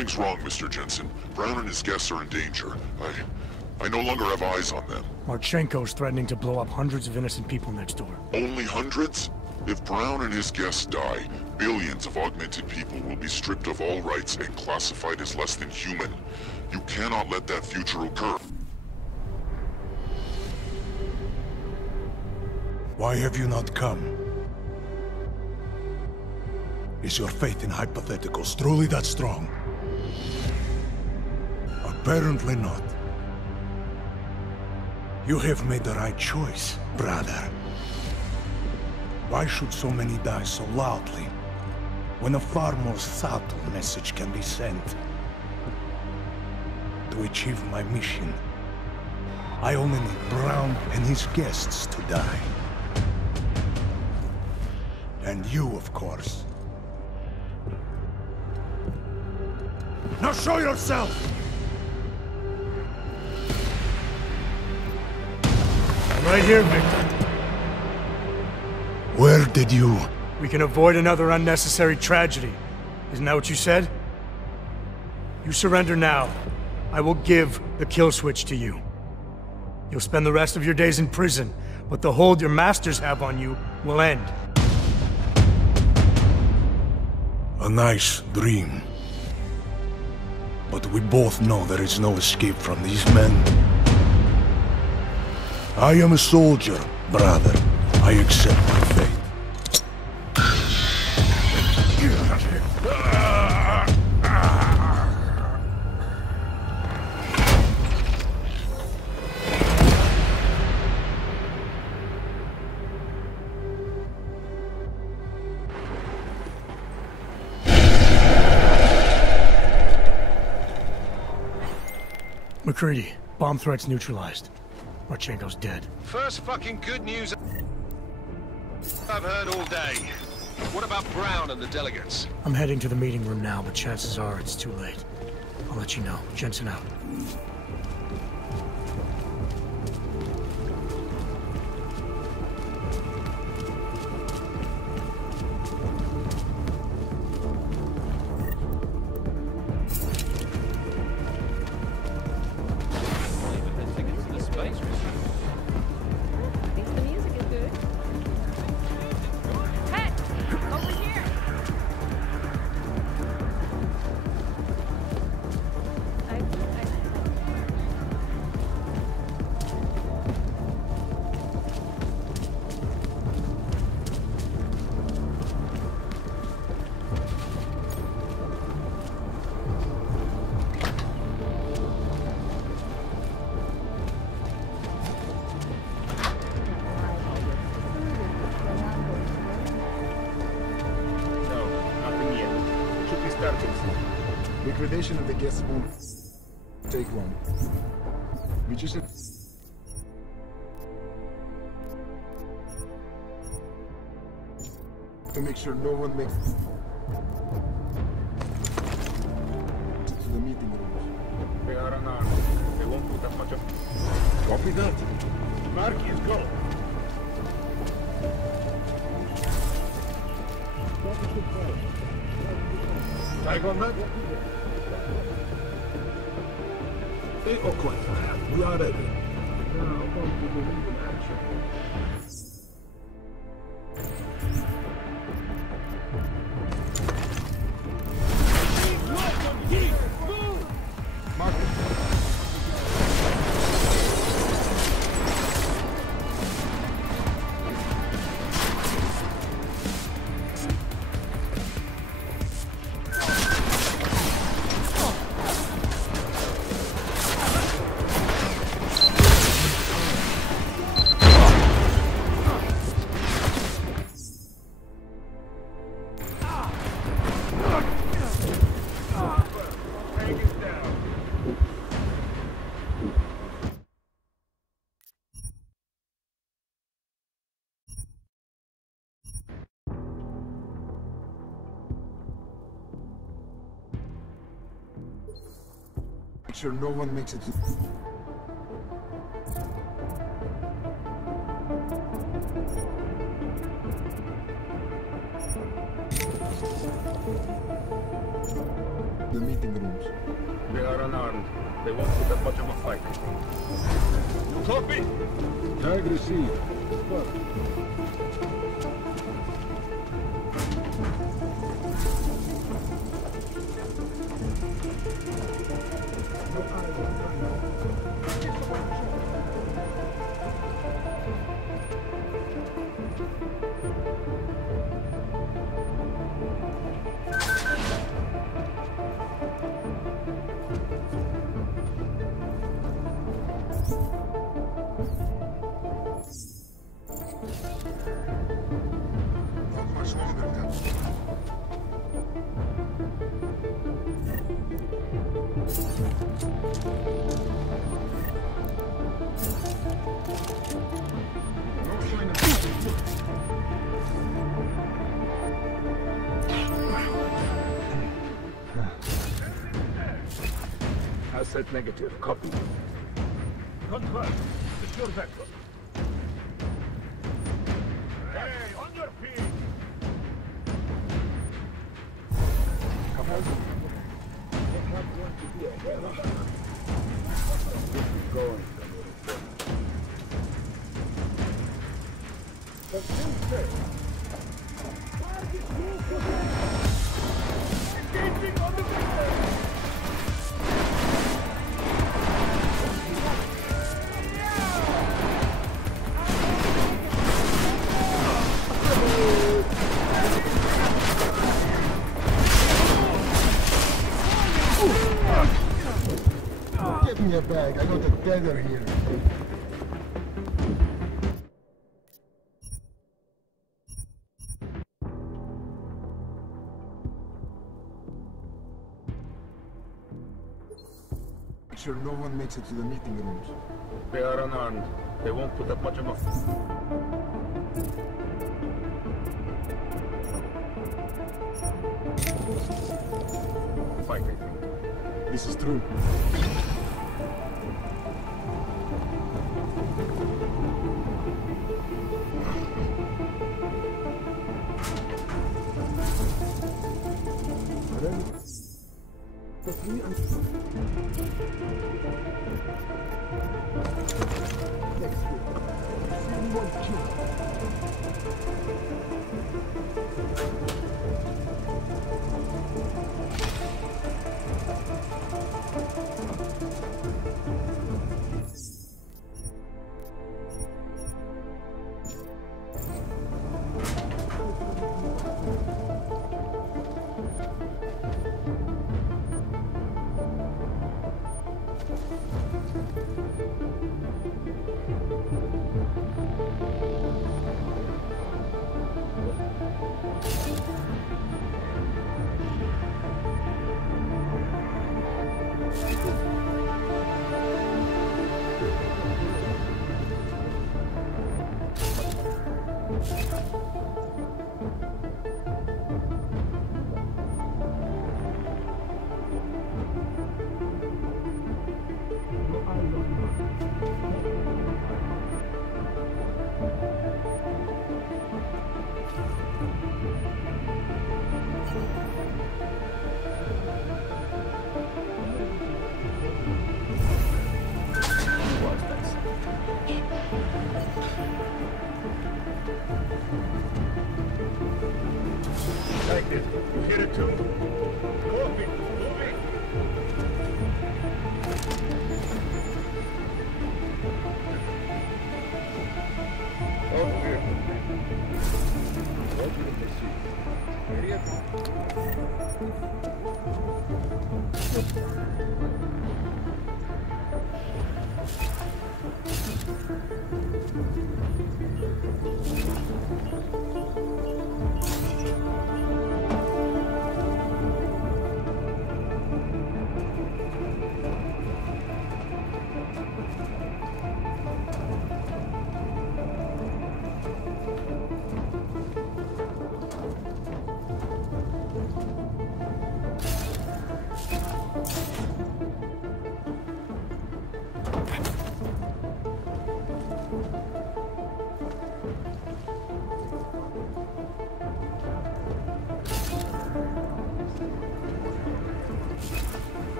Something's wrong, Mr. Jensen. Brown and his guests are in danger. I no longer have eyes on them. Marchenko's threatening to blow up hundreds of innocent people next door. Only hundreds? If Brown and his guests die, billions of augmented people will be stripped of all rights and classified as less than human. You cannot let that future occur. Why have you not come? Is your faith in hypotheticals truly that strong? Apparently not. You have made the right choice, brother. Why should so many die so loudly, when a far more subtle message can be sent? To achieve my mission, I only need Brown and his guests to die. And you, of course. Now show yourself! Right here, Victor. Where did you... We can avoid another unnecessary tragedy. Isn't that what you said? You surrender now. I will give the kill switch to you. You'll spend the rest of your days in prison, but the hold your masters have on you will end. A nice dream. But we both know there is no escape from these men. I am a soldier, brother. I accept my fate. McCready, bomb threats neutralized. Marchenko's dead. First fucking good news I've heard all day. What about Brown and the delegates? I'm heading to the meeting room now, but chances are it's too late. I'll let you know. Jensen out. Liquidation of the guests won't take long. We just have to make sure no one makes to the meeting room. They are unarmed. They won't put up much of... Copy that. Marcus, go! Take on that. Stay awkward. We are ready. Make sure no one makes it. The meeting rooms. They are unarmed. They won't put up much of a fight. Copy! Tag received. What? Asset negative. Copy. Confirm. Secure vector. Hey, on your feet! Going Give me a bag. I got a tether here. Make sure no one makes it to the meeting rooms. They are unarmed. They won't put up much of a fight, I think. This is true. Like it. You hear it too? Copy. Moving. Okay. What did they see? Idiot.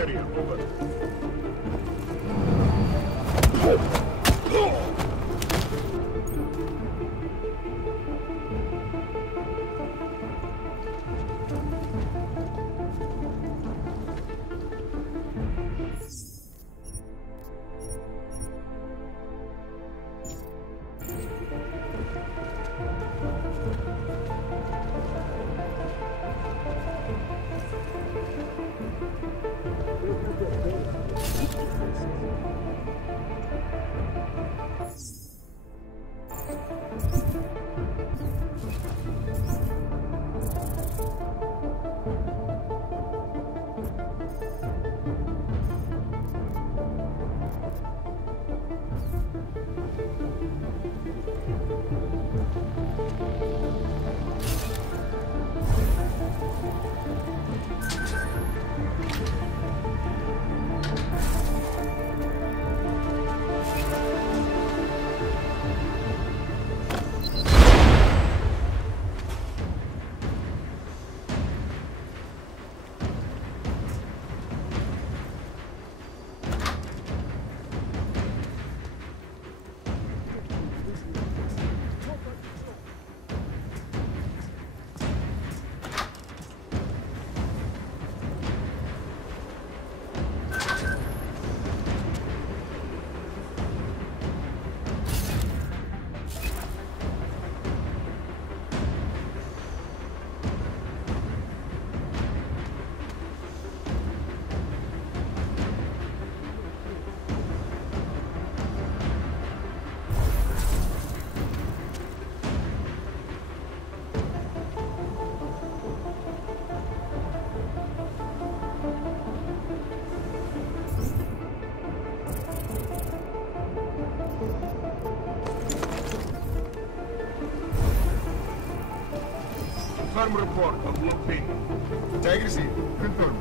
area. Over. Confirm report of Block B. Tag received. Confirm.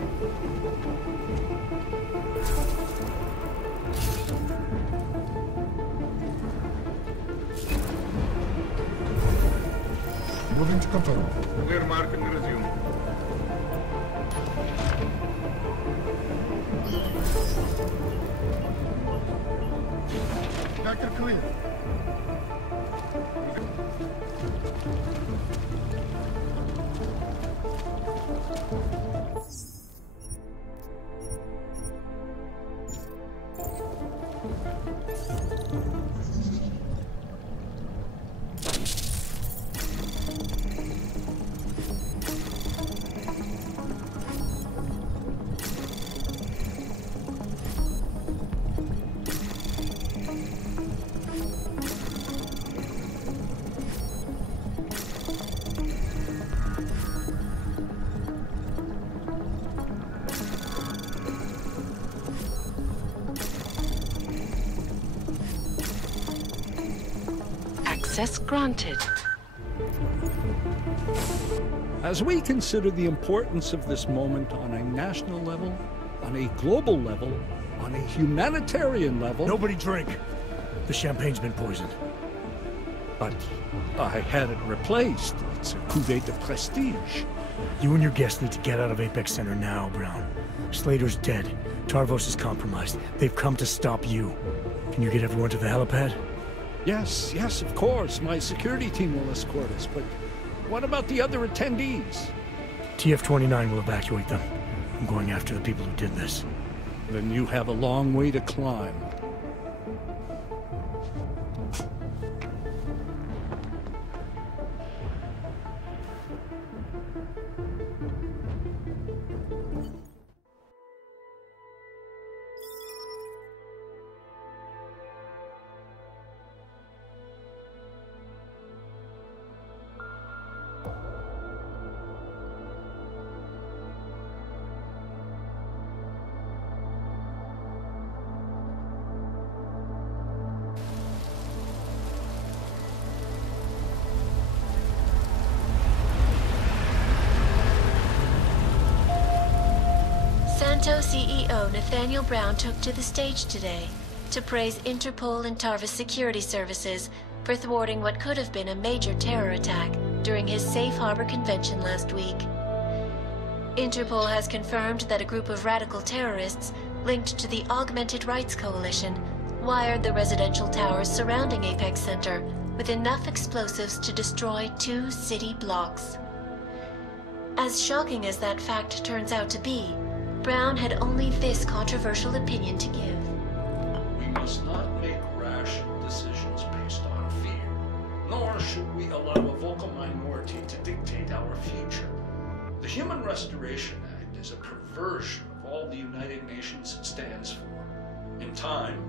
Moving to confirm. Clear mark and resume. Vector clear. Access granted. As we consider the importance of this moment on a national level, on a global level, on a humanitarian level... Nobody drink. The champagne's been poisoned. But I had it replaced. It's a cuvée de prestige. You and your guests need to get out of Apex Center now, Brown. Slater's dead. Tarvos is compromised. They've come to stop you. Can you get everyone to the helipad? Yes, of course. My security team will escort us, but what about the other attendees? TF-29 will evacuate them. I'm going after the people who did this. Then you have a long way to climb. Santo CEO Nathaniel Brown took to the stage today to praise Interpol and Tarvis security services for thwarting what could have been a major terror attack during his safe harbor convention last week. Interpol has confirmed that a group of radical terrorists linked to the Augmented Rights Coalition wired the residential towers surrounding Apex Center with enough explosives to destroy 2 city blocks. As shocking as that fact turns out to be, Brown had only this controversial opinion to give. We must not make rash decisions based on fear, nor should we allow a vocal minority to dictate our future. The Human Restoration Act is a perversion of all the United Nations stands for. In time,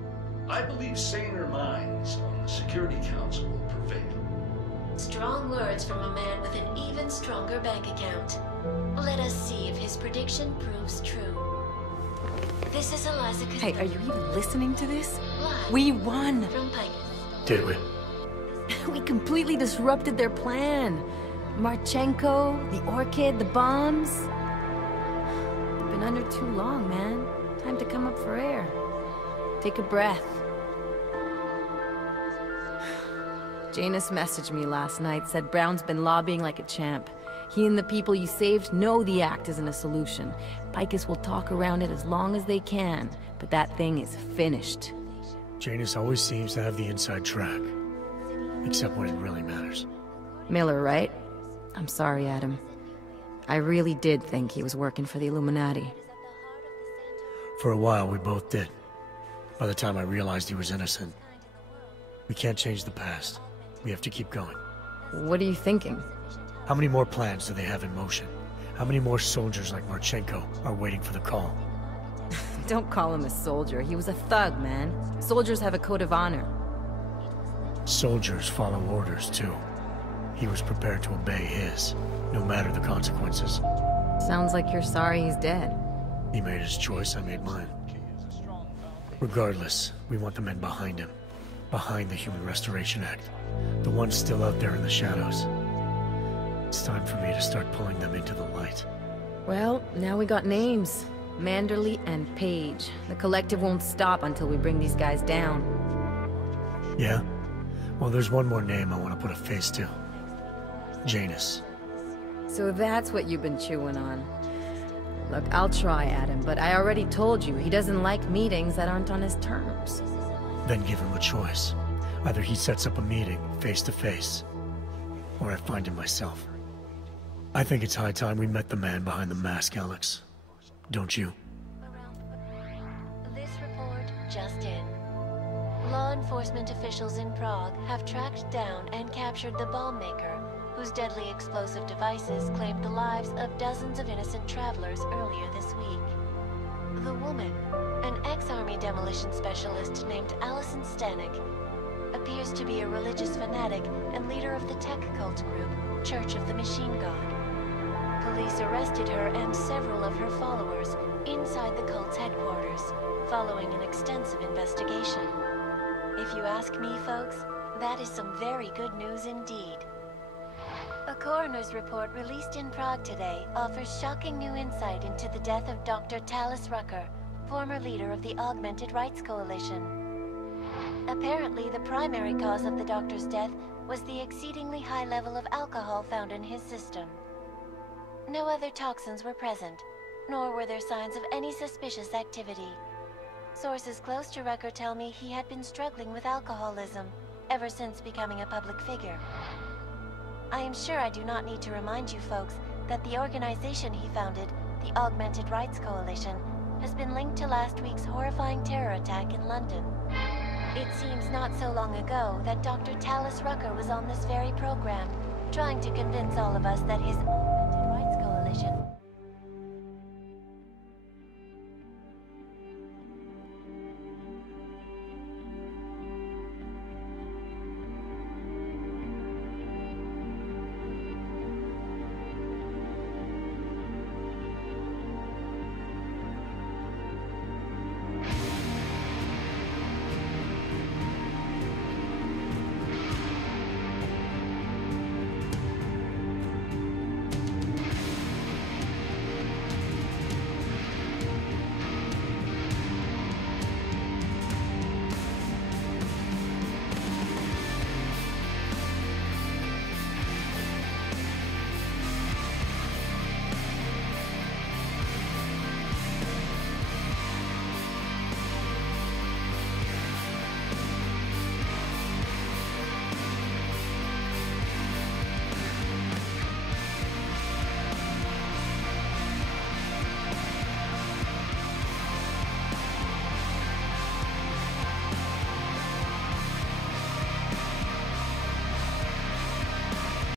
I believe saner minds on the Security Council will prevail. Strong words from a man with an even stronger bank account. Let us see if his prediction proves true. This is Eliza Costello. Hey, are you even listening to this? Live We won! from Picus. Did we? We completely disrupted their plan. Marchenko, the Orchid, the bombs. They've been under too long, man. Time to come up for air. Take a breath. Janus messaged me last night, said Brown's been lobbying like a champ. He and the people you saved know the act isn't a solution. Picus will talk around it as long as they can, but that thing is finished. Janus always seems to have the inside track. Except when it really matters. Miller, right? I'm sorry, Adam. I really did think he was working for the Illuminati. For a while, we both did. By the time I realized he was innocent. We can't change the past. We have to keep going. What are you thinking? How many more plans do they have in motion? How many more soldiers like Marchenko are waiting for the call? Don't call him a soldier. He was a thug, man. Soldiers have a code of honor. Soldiers follow orders, too. He was prepared to obey his, no matter the consequences. Sounds like you're sorry he's dead. He made his choice, I made mine. Regardless, we want the men behind him. Behind the Human Restoration Act. The ones still out there in the shadows. It's time for me to start pulling them into the light. Well, now we got names. Manderley and Page. The collective won't stop until we bring these guys down. Yeah? Well, there's one more name I want to put a face to. Janus. So that's what you've been chewing on. Look, I'll try, Adam, but I already told you he doesn't like meetings that aren't on his terms. Then give him a choice. Either he sets up a meeting, face to face, or I find him myself. I think it's high time we met the man behind the mask, Alex. Don't you? This report just in. Law enforcement officials in Prague have tracked down and captured the bomb maker, whose deadly explosive devices claimed the lives of dozens of innocent travelers earlier this week. The woman, an ex-army demolition specialist named Allison Stanek, appears to be a religious fanatic and leader of the tech cult group, Church of the Machine God. Police arrested her and several of her followers inside the cult's headquarters, following an extensive investigation. If you ask me, folks, that is some very good news indeed. A coroner's report released in Prague today offers shocking new insight into the death of Dr. Talis Rucker, former leader of the Augmented Rights Coalition. Apparently, the primary cause of the doctor's death was the exceedingly high level of alcohol found in his system. No other toxins were present, nor were there signs of any suspicious activity. Sources close to Rucker tell me he had been struggling with alcoholism ever since becoming a public figure. I am sure I do not need to remind you folks that the organization he founded, the Augmented Rights Coalition, has been linked to last week's horrifying terror attack in London. It seems not so long ago that Dr. Talis Rucker was on this very program, trying to convince all of us that his